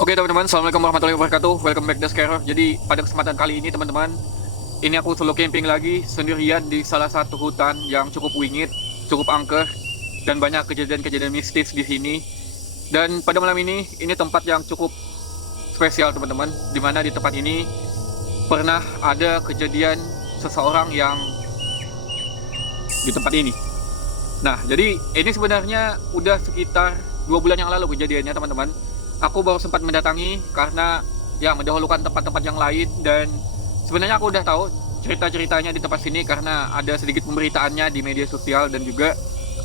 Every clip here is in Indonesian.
Oke teman-teman, assalamualaikum warahmatullahi wabarakatuh. Welcome back to Skyro. Jadi pada kesempatan kali ini teman-teman, ini aku solo camping lagi sendirian di salah satu hutan yang cukup wingit, cukup angker, dan banyak kejadian-kejadian mistis di sini. Dan pada malam ini tempat yang cukup spesial teman-teman, dimana di tempat ini pernah ada kejadian seseorang yang di tempat ini. Nah, jadi ini sebenarnya udah sekitar 2 bulan yang lalu kejadiannya, teman-teman. Aku baru sempat mendatangi karena ya mendahulukan tempat-tempat yang lain, dan sebenarnya aku udah tahu cerita-ceritanya di tempat sini karena ada sedikit pemberitaannya di media sosial, dan juga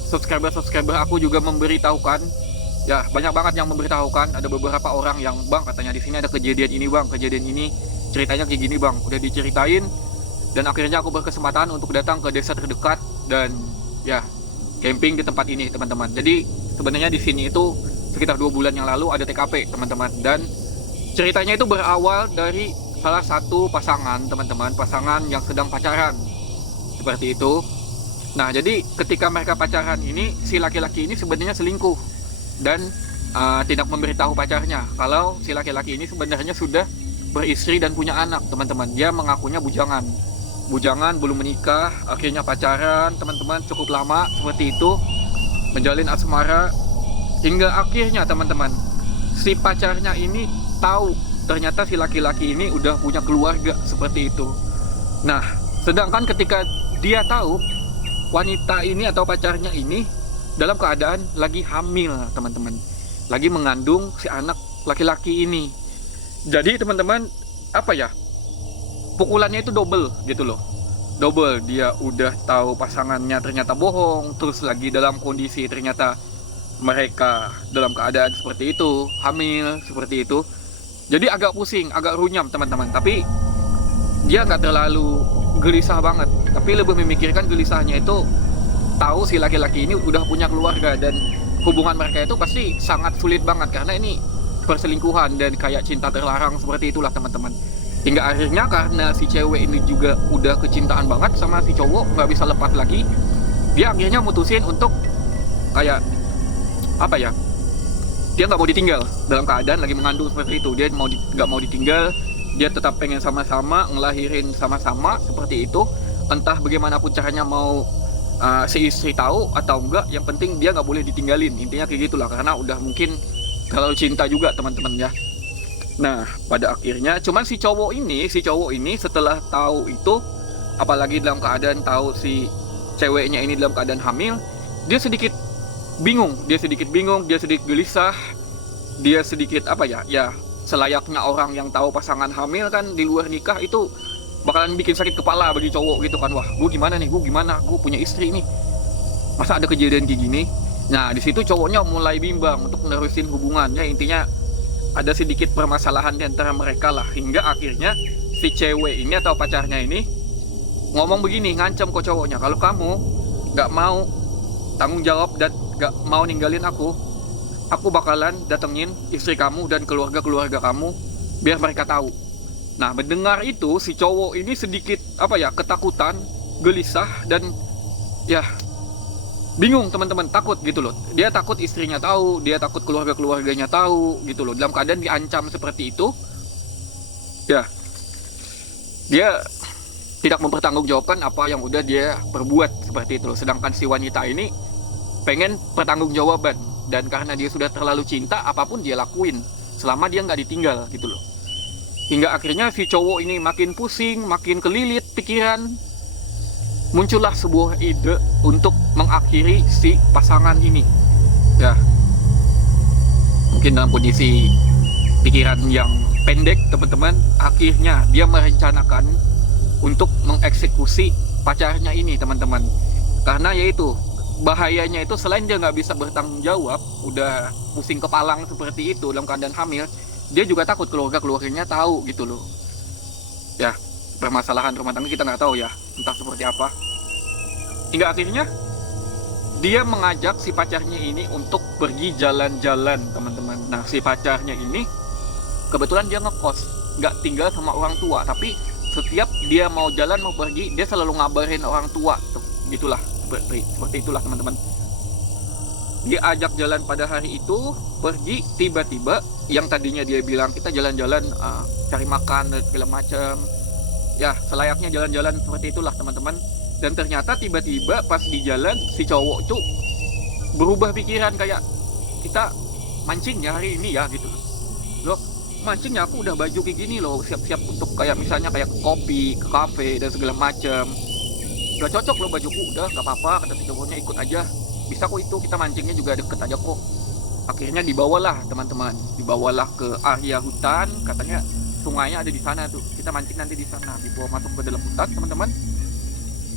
subscriber aku juga memberitahukan. Ya, banyak banget yang memberitahukan. Ada beberapa orang yang, "Bang, katanya di sini ada kejadian ini, Bang, kejadian ini, ceritanya kayak gini, Bang." Udah diceritain, dan akhirnya aku berkesempatan untuk datang ke desa terdekat dan ya camping di tempat ini, teman-teman. Jadi sebenarnya di sini itu sekitar 2 bulan yang lalu ada TKP, teman-teman, dan ceritanya itu berawal dari salah satu pasangan, teman-teman, pasangan yang sedang pacaran seperti itu. Nah, jadi ketika mereka pacaran ini, si laki-laki ini sebenarnya selingkuh dan tidak memberitahu pacarnya kalau si laki-laki ini sebenarnya sudah beristri dan punya anak, teman-teman. Dia mengakunya bujangan, belum menikah, akhirnya pacaran, teman-teman, cukup lama seperti itu, menjalin asmara, hingga akhirnya, teman-teman, si pacarnya ini tahu ternyata si laki-laki ini udah punya keluarga seperti itu. Nah, sedangkan ketika dia tahu wanita ini atau pacarnya ini dalam keadaan lagi hamil, teman-teman, lagi mengandung si anak laki-laki ini. Jadi, teman-teman, apa ya, pukulannya itu double gitu loh. Double, dia udah tahu pasangannya ternyata bohong, terus lagi dalam kondisi ternyata mereka dalam keadaan seperti itu, hamil seperti itu. Jadi agak pusing, agak runyam, teman-teman. Tapi dia nggak terlalu gelisah banget, tapi lebih memikirkan gelisahnya itu tahu si laki-laki ini udah punya keluarga, dan hubungan mereka itu pasti sangat sulit banget karena ini perselingkuhan dan kayak cinta terlarang seperti itulah, teman-teman. Hingga akhirnya karena si cewek ini juga udah kecintaan banget sama si cowok, nggak bisa lepas lagi, dia akhirnya mutusin untuk kayak apa ya, dia nggak mau ditinggal dalam keadaan lagi mengandung seperti itu. Dia nggak mau ditinggal, dia tetap pengen sama-sama ngelahirin sama-sama seperti itu. Entah bagaimanapun caranya, mau si istri tahu atau enggak, yang penting dia nggak boleh ditinggalin, intinya kayak gitulah, karena udah mungkin terlalu cinta juga, teman-teman ya. Nah, pada akhirnya cuman si cowok ini setelah tahu itu, apalagi dalam keadaan tahu si ceweknya ini dalam keadaan hamil, dia sedikit bingung, dia sedikit gelisah, dia sedikit apa ya, selayaknya orang yang tahu pasangan hamil kan di luar nikah itu bakalan bikin sakit kepala bagi cowok gitu kan. Wah, gue gimana, gue punya istri nih, masa ada kejadian kayak gini. Nah, di situ cowoknya mulai bimbang untuk menerusin hubungannya. Intinya ada sedikit permasalahan di antara mereka lah, hingga akhirnya si cewek ini atau pacarnya ini ngomong begini, ngancam ke cowoknya, kalau kamu gak mau tanggung jawab dan gak mau ninggalin aku bakalan datengin istri kamu dan keluarga kamu biar mereka tahu. Nah, mendengar itu si cowok ini sedikit apa ya, ketakutan, gelisah, dan ya bingung, teman-teman, takut gitu loh. Dia takut istrinya tahu, dia takut keluarganya tahu gitu loh. Dalam keadaan diancam seperti itu, ya dia tidak mempertanggungjawabkan apa yang udah dia perbuat seperti itu loh. Sedangkan si wanita ini pengen pertanggungjawaban, dan karena dia sudah terlalu cinta, apapun dia lakuin selama dia nggak ditinggal gitu loh. Hingga akhirnya si cowok ini makin pusing, makin kelilit pikiran. Muncullah sebuah ide untuk mengakhiri si pasangan ini. Ya, mungkin dalam kondisi pikiran yang pendek, teman-teman, akhirnya dia merencanakan untuk mengeksekusi pacarnya ini, teman-teman. Karena yaitu bahayanya itu, selain dia nggak bisa bertanggung jawab, udah pusing kepalang seperti itu dalam keadaan hamil, dia juga takut keluarganya tahu gitu loh. Ya, permasalahan rumah tangga kita nggak tahu ya, entah seperti apa. Hingga akhirnya dia mengajak si pacarnya ini untuk pergi jalan-jalan, teman-teman. Nah, si pacarnya ini kebetulan dia ngekos, nggak tinggal sama orang tua, tapi setiap dia mau jalan, mau pergi, dia selalu ngabarin orang tua. Gitulah, seperti itulah, teman-teman. Dia ajak jalan pada hari itu, pergi, tiba-tiba yang tadinya dia bilang kita jalan-jalan cari makan dan segala macam, ya selayaknya jalan-jalan seperti itulah, teman-teman. Dan ternyata tiba-tiba pas di jalan si cowok itu berubah pikiran, kayak kita mancing ya hari ini ya gitu loh. mancingnya aku udah baju kayak gini loh, siap-siap untuk kayak misalnya kayak ke kopi, ke kafe dan segala macam. Udah cocok loh bajuku, udah nggak apa-apa kata si cowoknya, ikut aja, bisa kok itu, kita mancingnya juga deket aja kok. Akhirnya dibawalah teman-teman, dibawalah ke area hutan, katanya sungainya ada di sana tuh, kita mancing nanti di sana. Dibawa masuk ke dalam hutan teman-teman.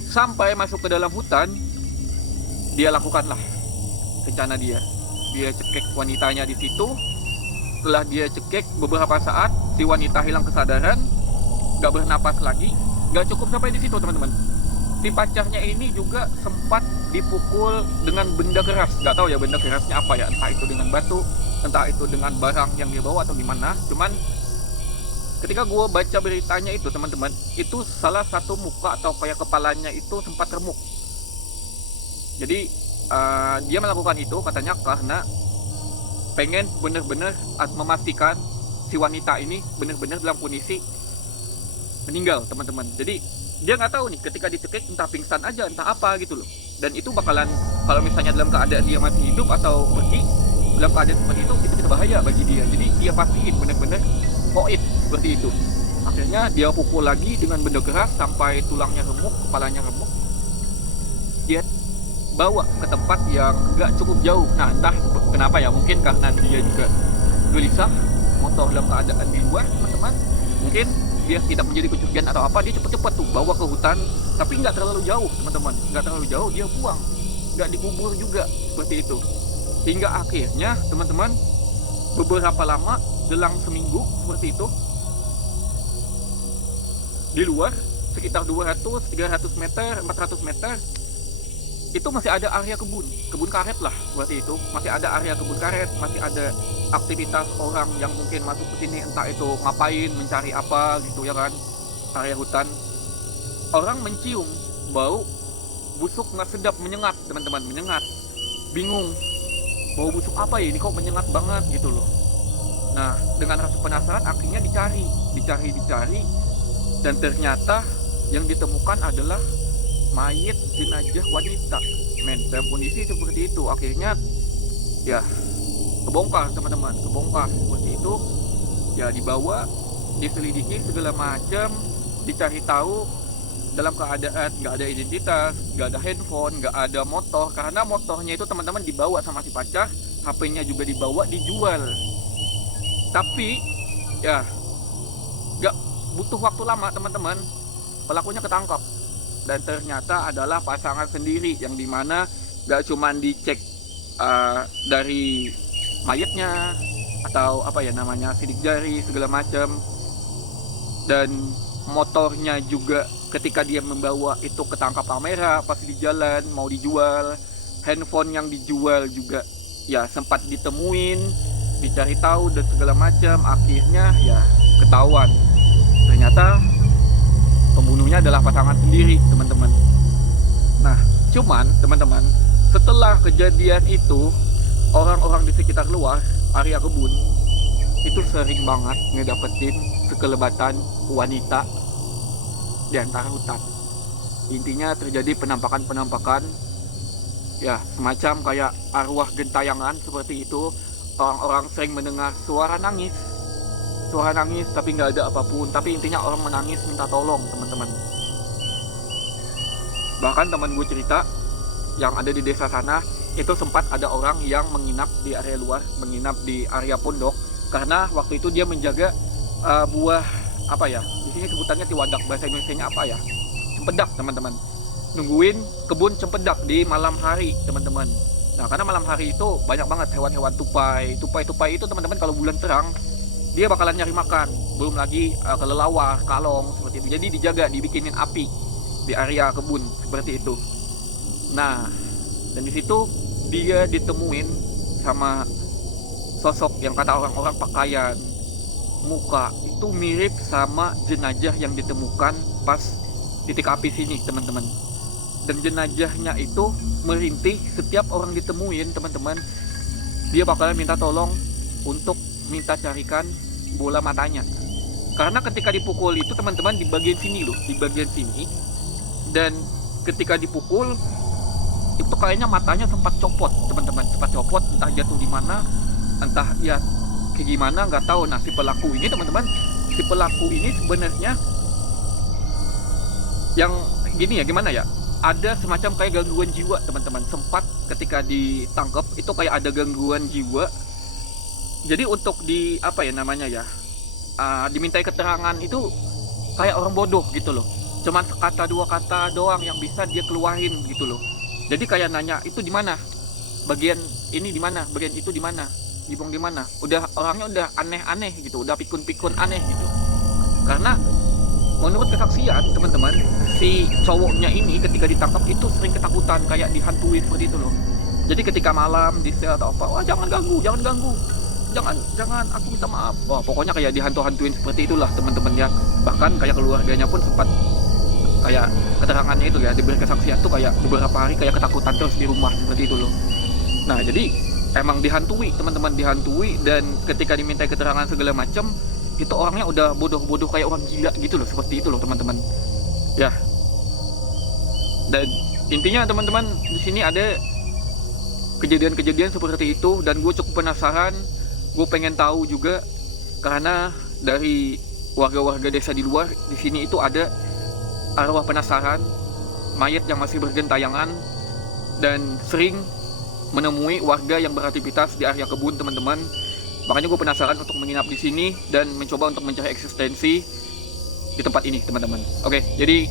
Sampai masuk ke dalam hutan, dia lakukanlah rencana dia. Dia cekik wanitanya di situ. Setelah dia cekik beberapa saat, si wanita hilang kesadaran, nggak bernapas lagi. Nggak cukup sampai di situ teman-teman, si pacarnya ini juga sempat dipukul dengan benda keras. Nggak tahu ya benda kerasnya apa ya, entah itu dengan batu, entah itu dengan barang yang dia bawa atau gimana. Cuman ketika gue baca beritanya itu teman-teman, itu salah satu muka atau kayak kepalanya itu sempat remuk. Jadi dia melakukan itu katanya karena pengen bener-bener memastikan si wanita ini bener-bener dalam kondisi meninggal teman-teman. Jadi dia nggak tahu nih ketika dicekik entah pingsan aja entah apa gitu loh. Dan itu bakalan, kalau misalnya dalam keadaan dia masih hidup atau pergi dalam keadaan seperti itu bisa bahaya bagi dia. Jadi dia pastiin bener-bener koit seperti itu. Akhirnya dia pukul lagi dengan benda keras sampai tulangnya remuk, kepalanya remuk. Dia bawa ke tempat yang nggak cukup jauh. Nah entah kenapa ya, mungkin karena dia juga gelisah, motor dalam keadaan di luar teman-teman, mungkin dia tidak menjadi kecurigaan atau apa, dia cepet-cepet tuh bawa ke hutan, tapi nggak terlalu jauh teman-teman, nggak terlalu jauh, dia buang, nggak dikubur juga seperti itu. Hingga akhirnya teman-teman, beberapa lama jelang seminggu seperti itu, di luar sekitar 200-300 meter, 400 meter itu masih ada area kebun karet lah seperti itu. Masih ada area kebun karet, masih ada aktivitas orang yang mungkin masuk ke sini, entah itu ngapain, mencari apa gitu ya kan, area hutan. Orang mencium bau busuk nggak sedap, menyengat teman-teman, menyengat, bingung bau busuk apa ya ini kok menyengat banget gitu loh. Nah dengan rasa penasaran akhirnya dicari, dan ternyata yang ditemukan adalah mayat jenazah wanita men, dalam kondisi seperti itu. Akhirnya ya kebongkar teman-teman, kebongkar seperti itu ya, dibawa, diselidiki segala macam, dicari tahu dalam keadaan nggak ada identitas, nggak ada handphone, nggak ada motor, karena motornya itu teman-teman dibawa sama si pacar, HP-nya juga dibawa, dijual. Tapi ya nggak butuh waktu lama teman-teman, pelakunya ketangkap. Dan ternyata adalah pasangan sendiri, yang dimana gak cuman dicek dari mayatnya atau apa ya namanya, sidik jari segala macam, dan motornya juga ketika dia membawa itu ketangkap kamera pas di jalan mau dijual. Handphone yang dijual juga ya sempat ditemuin, dicari tahu dan segala macam. Akhirnya ya ketahuan ternyata pembunuhnya adalah pasangan sendiri teman-teman. Nah cuman teman-teman, setelah kejadian itu orang-orang di sekitar luar area kebun itu sering banget ngedapetin sekelebatan wanita di antara hutan. Intinya terjadi penampakan ya semacam kayak arwah gentayangan seperti itu. Orang-orang sering mendengar suara nangis tapi nggak ada apapun, tapi intinya orang menangis minta tolong teman-teman. Bahkan teman gue cerita yang ada di desa sana, itu sempat ada orang yang menginap di area luar, menginap di area pondok, karena waktu itu dia menjaga buah apa ya, di sini sebutannya tiwadak, bahasa Indonesianya apa ya, cempedak teman-teman, nungguin kebun cempedak di malam hari teman-teman. Nah karena malam hari itu banyak banget hewan-hewan tupai itu teman-teman, kalau bulan terang dia bakalan nyari makan, belum lagi kelelawar, kalong seperti itu. Jadi dijaga, dibikinin api di area kebun seperti itu. Nah, dan di situ dia ditemuin sama sosok yang kata orang-orang pakaian, muka itu mirip sama jenazah yang ditemukan pas titik api sini teman-teman. Dan jenazahnya itu merintih, setiap orang ditemuin teman-teman, dia bakalan minta tolong untuk minta carikan bola matanya. Karena ketika dipukul itu teman-teman di bagian sini loh, di bagian sini, dan ketika dipukul itu kayaknya matanya sempat copot teman-teman, sempat copot, entah jatuh di mana, entah ya kayak gimana nggak tahu. Nah, si pelaku ini teman-teman, si pelaku ini sebenarnya yang gini ya, gimana ya, ada semacam kayak gangguan jiwa teman-teman. Sempat ketika ditangkap itu kayak ada gangguan jiwa. Jadi untuk di apa ya namanya ya, dimintai keterangan itu kayak orang bodoh gitu loh. Cuman sekata dua kata doang yang bisa dia keluarin gitu loh. Jadi kayak nanya itu di mana, bagian ini di mana, bagian itu di mana, dibuang di mana. Udah orangnya udah aneh-aneh gitu, udah pikun-pikun aneh gitu. Karena menurut kesaksian teman-teman, si cowoknya ini ketika ditangkap itu sering ketakutan, kayak dihantui seperti itu loh. Jadi ketika malam di sel atau apa, wah jangan ganggu, jangan ganggu, jangan, aku minta maaf. Wah pokoknya kayak dihantu-hantuin seperti itulah teman-teman ya. Bahkan kayak keluarganya pun sempat kayak keterangannya itu ya, diberi kesaksian tuh kayak beberapa hari kayak ketakutan terus di rumah seperti itu loh. Nah jadi emang dihantui teman-teman, dihantui, dan ketika diminta keterangan segala macam itu orangnya udah bodoh-bodoh kayak orang gila gitu loh, seperti itu loh teman-teman ya. Dan intinya teman-teman, di sini ada kejadian-kejadian seperti itu, dan gue cukup penasaran, gue pengen tahu juga, karena dari warga-warga desa di luar di sini itu ada arwah penasaran, mayat yang masih bergentayangan, dan sering menemui warga yang beraktivitas di area kebun teman-teman. Makanya gue penasaran untuk menginap di sini dan mencoba untuk mencari eksistensi di tempat ini teman-teman. Oke, jadi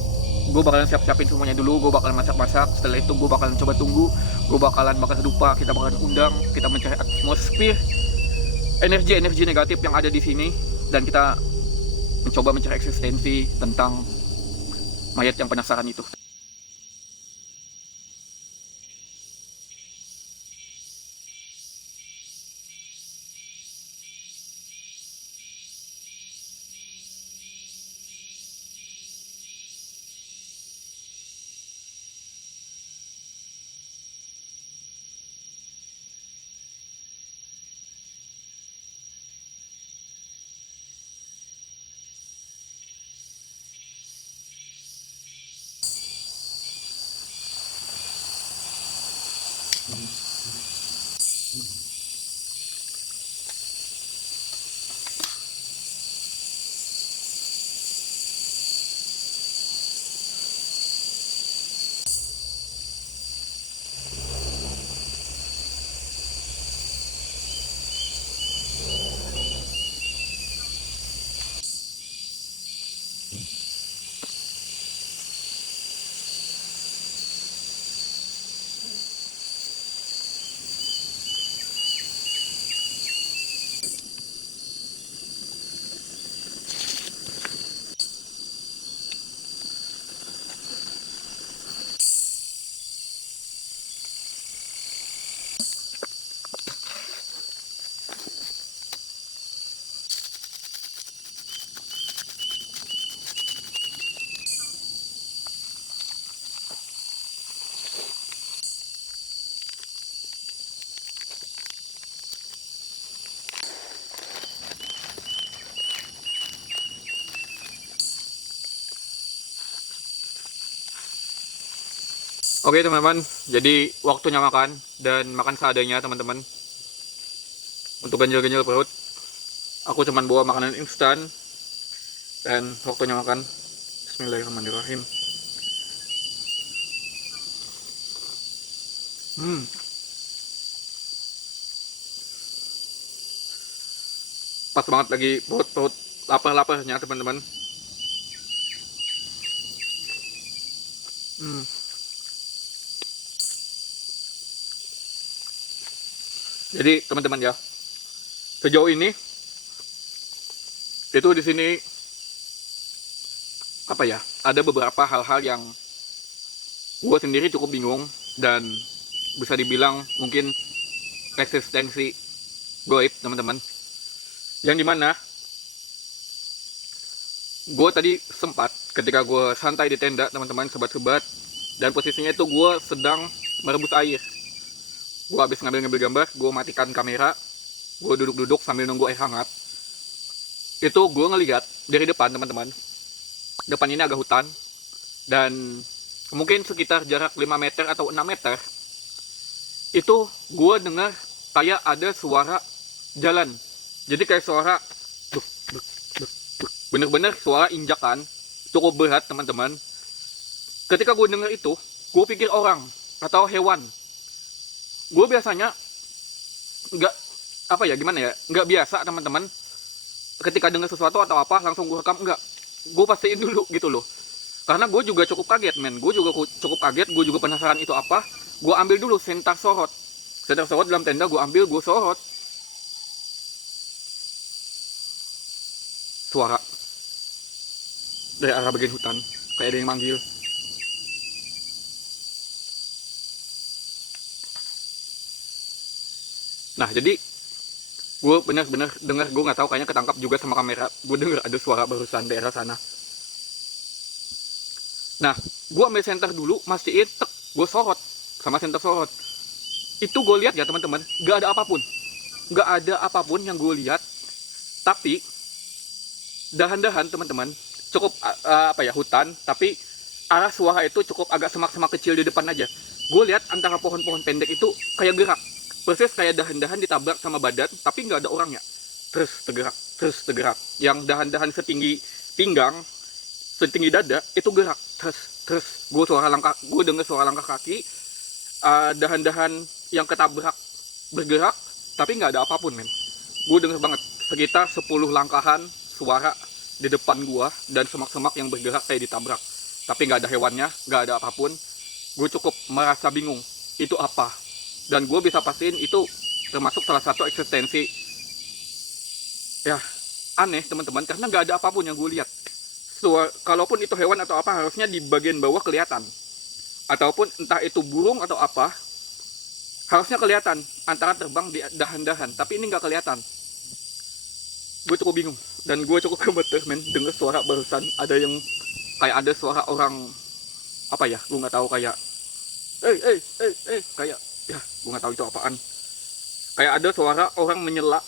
gue bakalan siap-siapin semuanya dulu, gue bakalan masak-masak, setelah itu gue bakalan coba tunggu, gue bakalan makan sedupa, kita bakalan undang, kita mencari atmosfer energi-energi negatif yang ada di sini, dan kita mencoba mencari eksistensi tentang mayat yang penasaran itu. Oke teman-teman, jadi waktunya makan, dan makan seadanya teman-teman. Untuk ganjil-ganjil perut, aku cuman bawa makanan instan, dan waktunya makan. Bismillahirrahmanirrahim. Pas banget lagi perut lapar-laparnya teman-teman. Jadi teman-teman ya, sejauh ini itu di sini apa ya, ada beberapa hal-hal yang gue sendiri cukup bingung, dan bisa dibilang mungkin eksistensi goib teman-teman. Yang dimana gue tadi sempat ketika gue santai di tenda teman-teman, sebat-sebat, dan posisinya itu gue sedang merebus air. Gue habis ngambil gambar, gue matikan kamera, gue duduk-duduk sambil nunggu air hangat. Itu gue ngeliat dari depan teman-teman, depan ini agak hutan, dan mungkin sekitar jarak 5 meter atau 6 meter itu gue dengar kayak ada suara jalan Jadi kayak suara bek, bek, bek, bek. Bener-bener suara injakan cukup berat teman-teman. Ketika gue denger itu, gue pikir orang atau hewan. Gue biasanya nggak apa ya gimana ya, nggak biasa teman-teman. Ketika dengar sesuatu atau apa langsung gue rekam, enggak. Gue pastiin dulu gitu loh. Karena gue juga cukup kaget men. Gue juga cukup kaget, gue juga penasaran itu apa. Gue ambil dulu senter sorot. Senter sorot dalam tenda gue ambil, gue sorot. Suara dari arah bagian hutan, kayak ada yang manggil. Nah jadi gue bener-bener dengar, gue nggak tahu kayaknya ketangkap juga sama kamera. Gue denger ada suara barusan daerah sana. Nah gue ambil senter dulu, mastiin, tek, gue sorot sama senter sorot. Itu gue lihat ya teman-teman, nggak ada apapun, nggak ada apapun yang gue lihat. Tapi dahan-dahan teman-teman, cukup apa ya, hutan, tapi arah suara itu cukup agak semak-semak kecil di depan aja. Gue lihat antara pohon-pohon pendek itu kayak gerak, persis kayak dahan-dahan ditabrak sama badan, tapi nggak ada orangnya. Terus tergerak, terus tergerak. Yang dahan-dahan setinggi pinggang, setinggi dada itu gerak, terus gue dengar suara langkah kaki, dahan-dahan yang ketabrak bergerak, tapi nggak ada apapun men. Gue denger banget sekitar 10 langkahan suara di depan gue dan semak-semak yang bergerak kayak ditabrak, tapi nggak ada hewannya, nggak ada apapun. Gue cukup merasa bingung itu apa, dan gue bisa pastiin itu termasuk salah satu eksistensi ya aneh teman-teman, karena nggak ada apapun yang gue lihat. Kalaupun itu hewan atau apa, harusnya di bagian bawah kelihatan, ataupun entah itu burung atau apa, harusnya kelihatan antara terbang di dahan-dahan, tapi ini nggak kelihatan. Gue cukup bingung dan gue cukup gemeter men denger suara barusan. Ada yang kayak ada suara orang apa ya, gue nggak tahu, kayak kayak ya gue nggak tahu itu apaan. Kayak ada suara orang menyela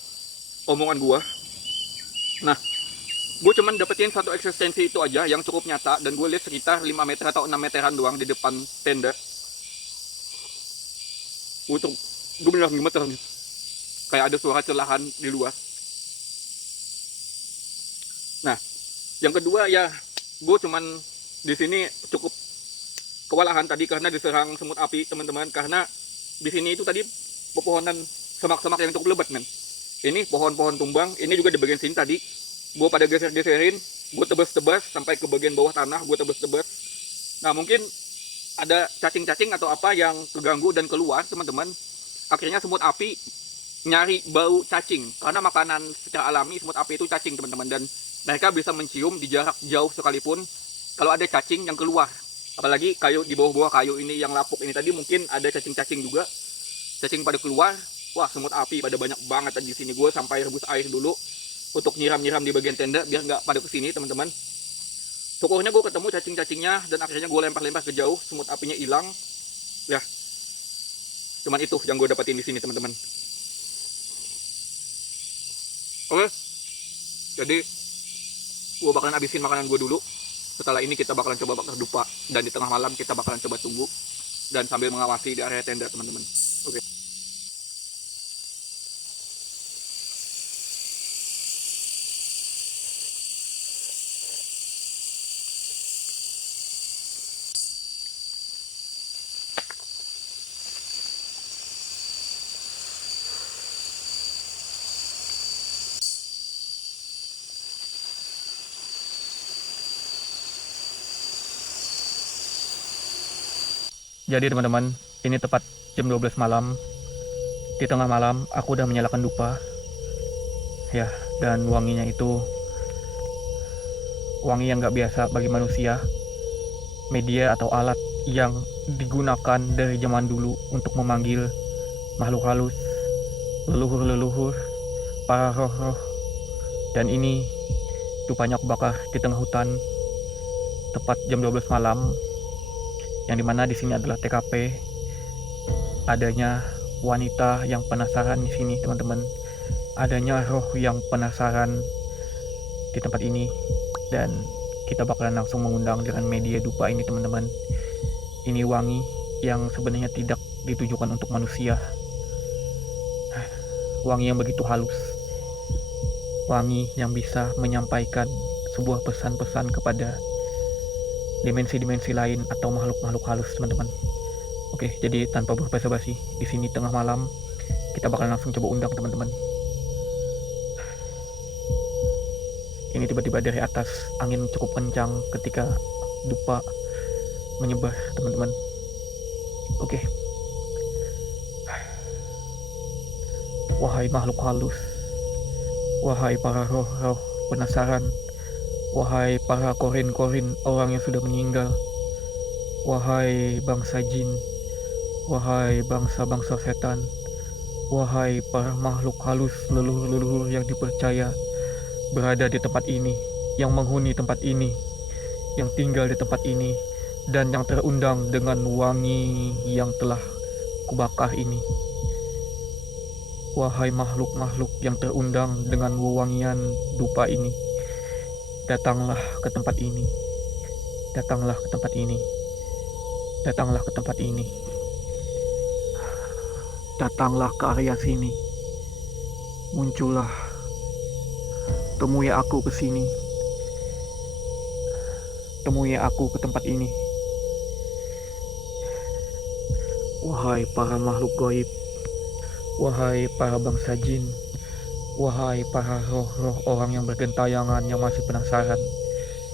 omongan gue. Nah gue cuman dapetin satu eksistensi itu aja yang cukup nyata, dan gue lihat sekitar 5 meter atau 6 meteran doang di depan tenda. Gue bener gemeter nih, kayak ada suara celahan di luar. Nah yang kedua ya, gue cuman di sini cukup kewalahan tadi karena diserang semut api teman-teman. Karena di sini itu tadi pepohonan semak-semak yang cukup lebat men. Ini pohon-pohon tumbang, ini juga di bagian sini tadi gue pada geser-geserin, gue tebas-tebas sampai ke bagian bawah tanah, gue tebas-tebas. Nah mungkin ada cacing-cacing atau apa yang keganggu dan keluar teman-teman. Akhirnya semut api nyari bau cacing, karena makanan secara alami semut api itu cacing teman-teman, dan mereka bisa mencium di jarak jauh sekalipun kalau ada cacing yang keluar. Apalagi kayu di bawah-bawah kayu ini yang lapuk ini tadi, mungkin ada cacing-cacing juga. Cacing pada keluar, wah semut api pada banyak banget di sini. Gue sampai rebus air dulu untuk nyiram-nyiram di bagian tenda biar nggak pada kesini teman-teman. Syukurnya gue ketemu cacing-cacingnya dan akhirnya gue lempar-lempar ke jauh, semut apinya hilang. Ya, cuman itu yang gue dapetin di sini teman-teman. Oke, jadi gue bakalan habisin makanan gue dulu. Setelah ini kita bakalan coba bakar dupa, dan di tengah malam kita bakalan coba tunggu dan sambil mengawasi di area tenda teman-teman. Oke. Jadi teman-teman, ini tepat jam 12 malam. Di tengah malam aku udah menyalakan dupa. Ya, dan wanginya itu wangi yang gak biasa bagi manusia. Media atau alat yang digunakan dari zaman dulu untuk memanggil makhluk halus, leluhur-leluhur, para roh-roh. Dan ini dupanya aku bakar di tengah hutan tepat jam 12 malam. Yang dimana di sini adalah TKP adanya wanita yang penasaran di sini teman-teman, adanya roh yang penasaran di tempat ini, dan kita bakalan langsung mengundang dengan media dupa ini teman-teman. Ini wangi yang sebenarnya tidak ditujukan untuk manusia, wangi yang begitu halus, wangi yang bisa menyampaikan sebuah pesan-pesan kepada dimensi-dimensi lain atau makhluk-makhluk halus, teman-teman. Oke, jadi tanpa berbasa-basi, di sini tengah malam kita bakal langsung coba undang teman-teman. Ini tiba-tiba dari atas angin cukup kencang ketika dupa menyebar, teman-teman. Oke. Wahai makhluk halus, wahai para roh-roh penasaran, wahai para korin-korin orang yang sudah meninggal, wahai bangsa jin, wahai bangsa-bangsa setan, wahai para makhluk halus leluhur-leluhur yang dipercaya berada di tempat ini, yang menghuni tempat ini, yang tinggal di tempat ini, dan yang terundang dengan wangi yang telah kubakar ini. Wahai makhluk-makhluk yang terundang dengan wewangian dupa ini, datanglah ke tempat ini, datanglah ke tempat ini, datanglah ke tempat ini, datanglah ke area sini, muncullah, temui aku ke sini, temui aku ke tempat ini. Wahai para makhluk gaib, wahai para bangsa jin, wahai para roh-roh orang yang bergentayangan yang masih penasaran,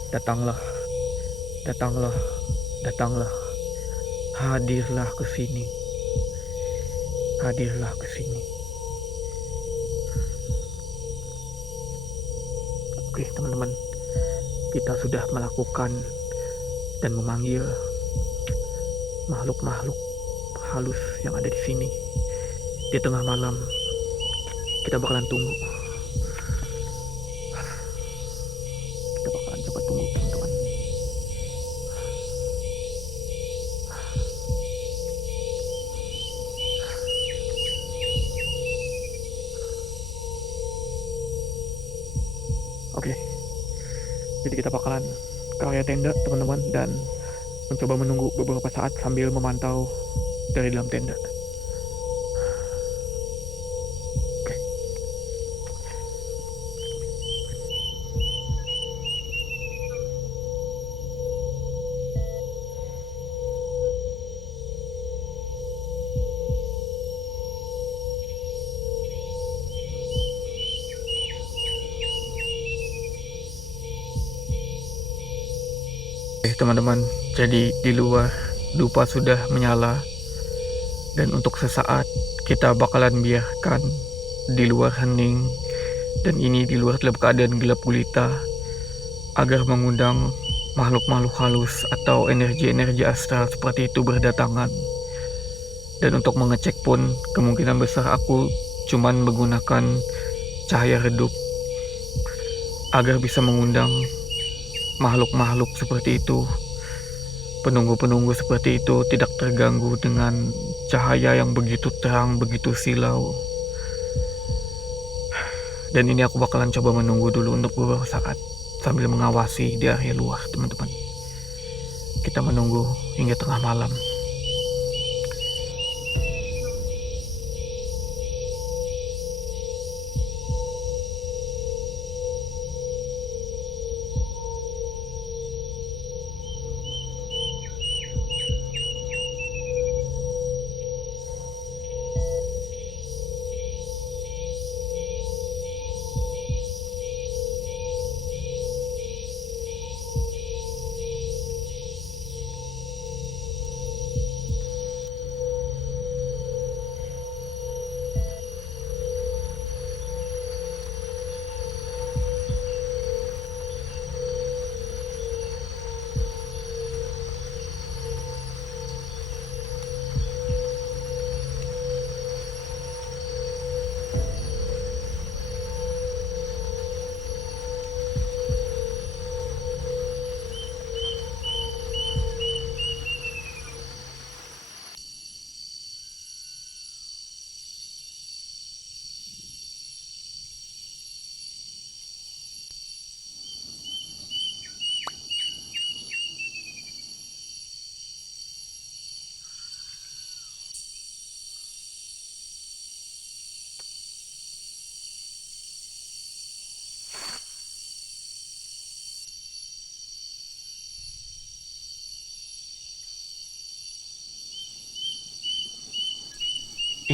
datanglah, datanglah, datanglah, hadirlah ke sini, hadirlah ke sini. Oke, teman-teman, kita sudah melakukan dan memanggil makhluk-makhluk halus yang ada di sini. Di tengah malam kita bakalan tunggu, kita bakalan coba tunggu, teman-teman. Oke, jadi kita bakalan ke area tenda, teman-teman, dan mencoba menunggu beberapa saat sambil memantau dari dalam tenda. Teman-teman, jadi di luar dupa sudah menyala, dan untuk sesaat kita bakalan biarkan di luar hening, dan ini di luar dalam keadaan gelap gulita, agar mengundang makhluk-makhluk halus atau energi-energi astral seperti itu berdatangan. Dan untuk mengecek pun kemungkinan besar aku cuman menggunakan cahaya redup agar bisa mengundang makhluk-makhluk seperti itu, penunggu-penunggu seperti itu tidak terganggu dengan cahaya yang begitu terang, begitu silau. Dan ini aku bakalan coba menunggu dulu untuk beberapa saat sambil mengawasi di area luar, teman-teman. Kita menunggu hingga tengah malam.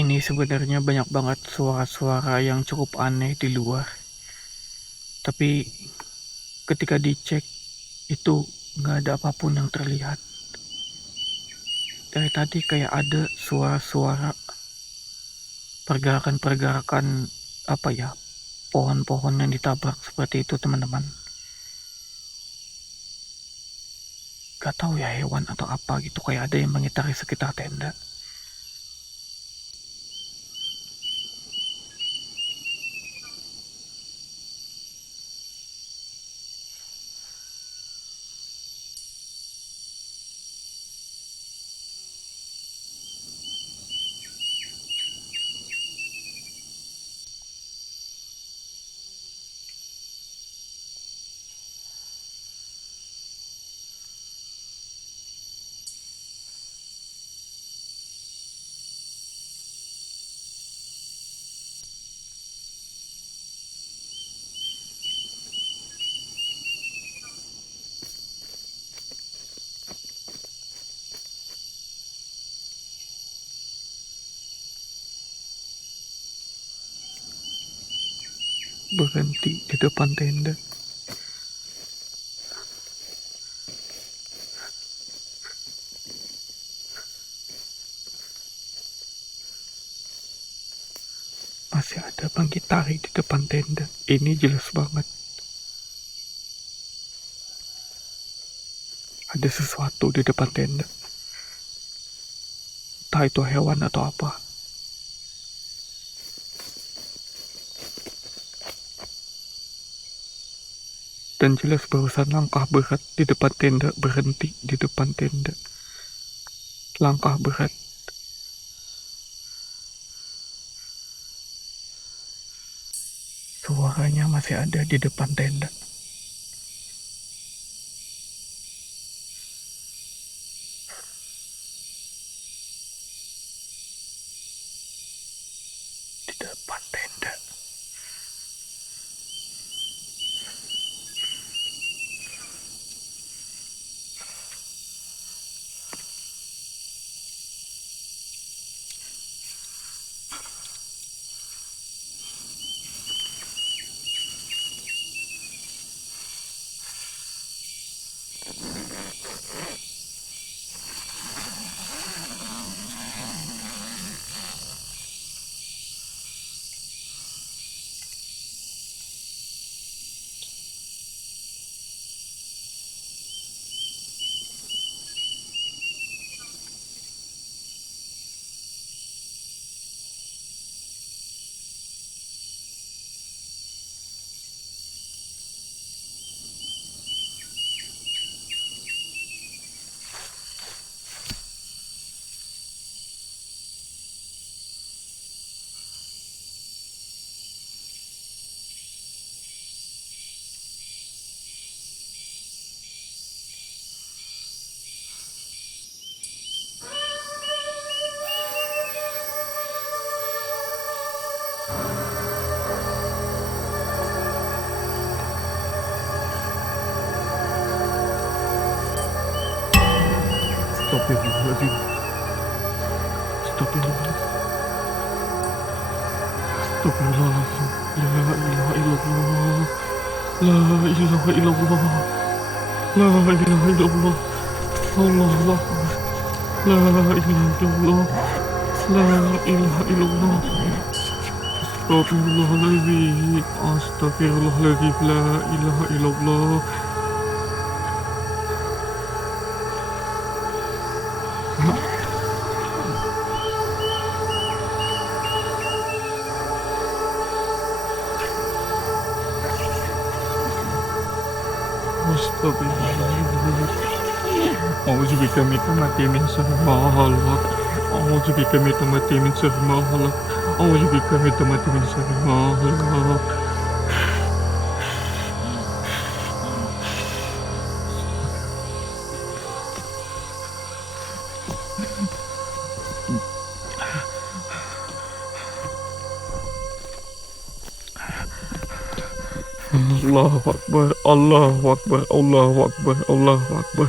Ini sebenarnya banyak banget suara-suara yang cukup aneh di luar. Tapi ketika dicek itu nggak ada apapun yang terlihat. Dari tadi kayak ada suara-suara pergerakan-pergerakan apa ya, pohon-pohon yang ditabrak seperti itu teman-teman. Gak tahu ya hewan atau apa gitu, kayak ada yang mengitari sekitar tenda. Berhenti di depan tenda. Masih ada mengitari di depan tenda. Ini jelas banget. Ada sesuatu di depan tenda. Entah itu hewan atau apa. Dan jelas barusan langkah berat di depan tenda, berhenti di depan tenda. Langkah berat. Suaranya masih ada di depan tenda. Di depan tenda. Astagfirullahaladzim. Astagfirullah. Astagfirullahaladzim. La ilaha illallah. La ilaha illallah. La ilaha illallah. Allahu Akbar. La ilaha illallah. La ilaha illallah. Astagfirullahaladzim. Astagfirullahaladzim. La ilaha illallah. Astagfirullahaladzim. A'udzubika mati min syarri ma khalaq. A'udzubika mati min syarri ma khalaq. A'udzubika mati min syarri ma khalaq. Allahu Akbar, Allahu Akbar, Allahu Akbar, Allahu Akbar.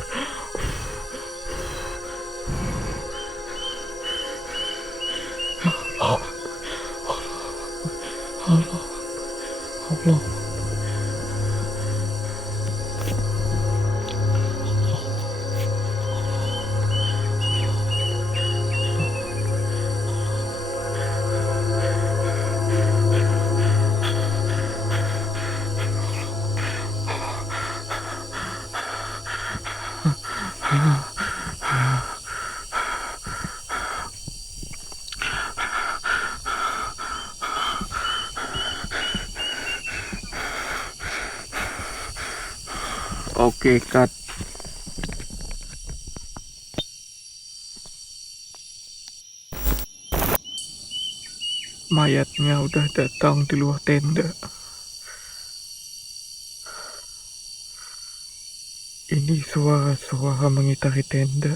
Oke, cut. Mayatnya udah datang di luar tenda. Ini suara-suara mengitari tenda.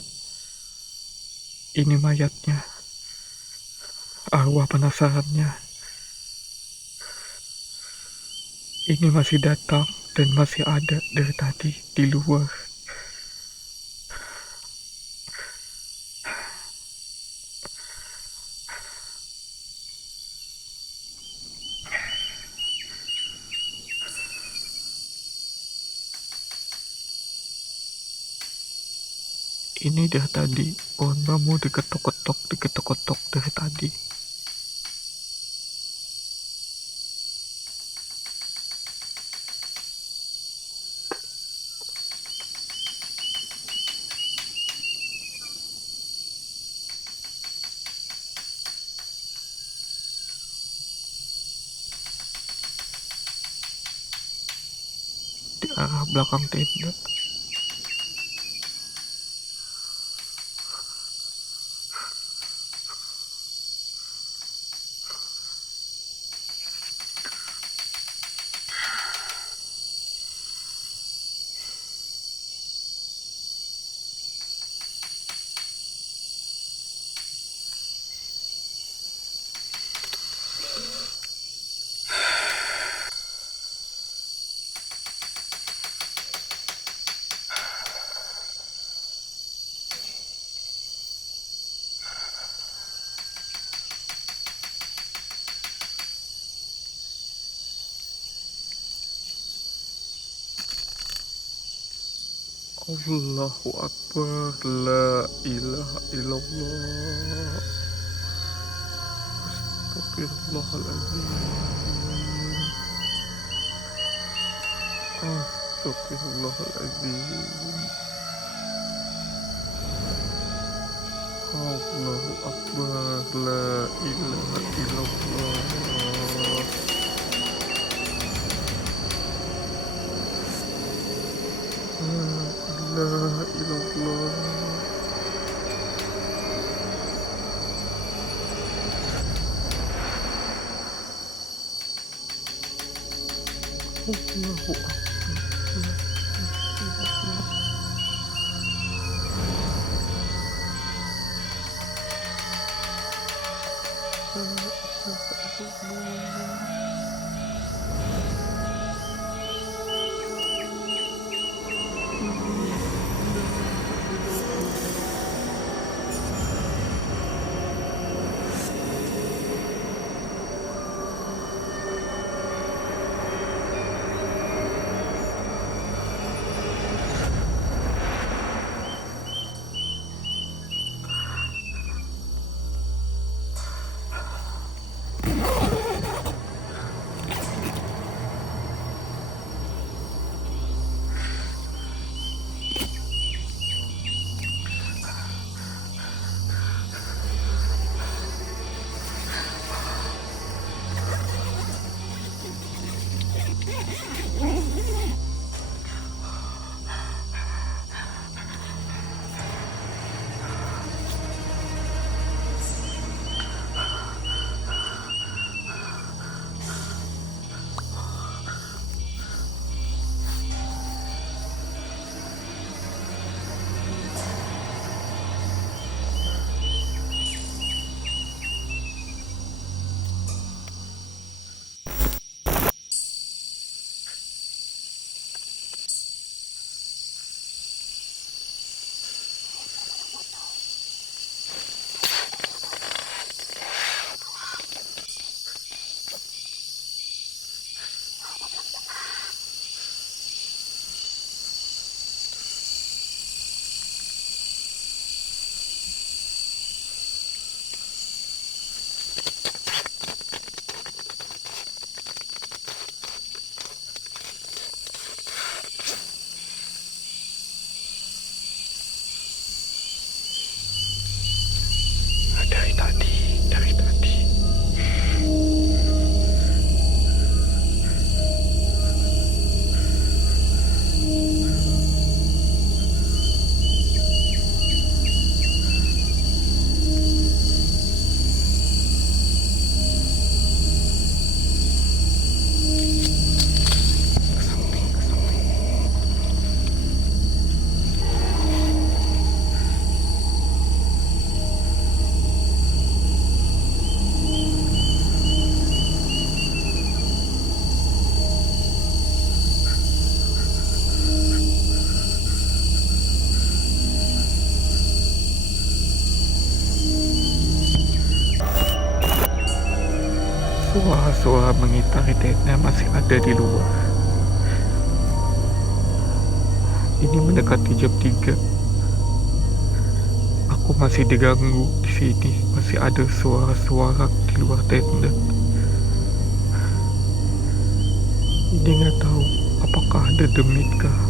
Ini mayatnya. Arwah penasarannya. Ini masih datang dan masih ada dari tadi di luar. Ini dari tadi, pohon bambu diketok-ketok dari tadi. Di arah belakang tenda. Allahu Akbar, la ilaha illallah, astagfirullahaladzim, astagfirullahaladzim, Allahu Akbar, la ilaha illallah, la ilaha illallah. Allahu suara mengitari tenda masih ada di luar. Ini mendekati jam 3. Aku masih diganggu di sini, masih ada suara-suara di luar tenda. Ini nggak tahu apakah ada demit kah,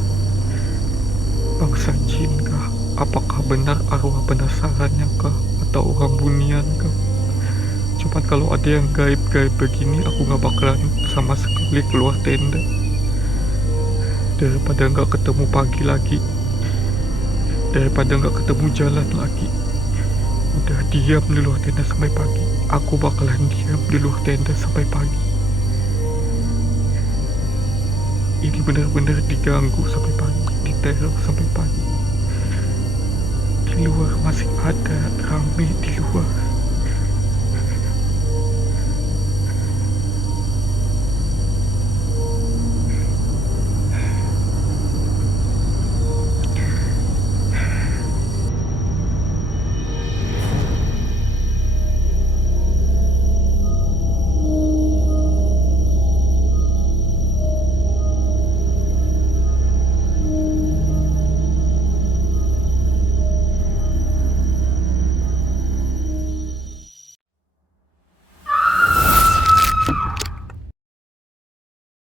bangsa jin kah, apakah benar arwah penasarannya kah, atau orang bunian kah. Cuma kalau ada yang gaib-gaib begini, aku nggak bakalan sama sekali keluar tenda. Daripada nggak ketemu pagi lagi, daripada nggak ketemu jalan lagi, udah diam di luar tenda sampai pagi. Aku bakalan diam di luar tenda sampai pagi. Ini benar-benar diganggu sampai pagi, diteror sampai pagi. Di luar masih ada, ramai di luar.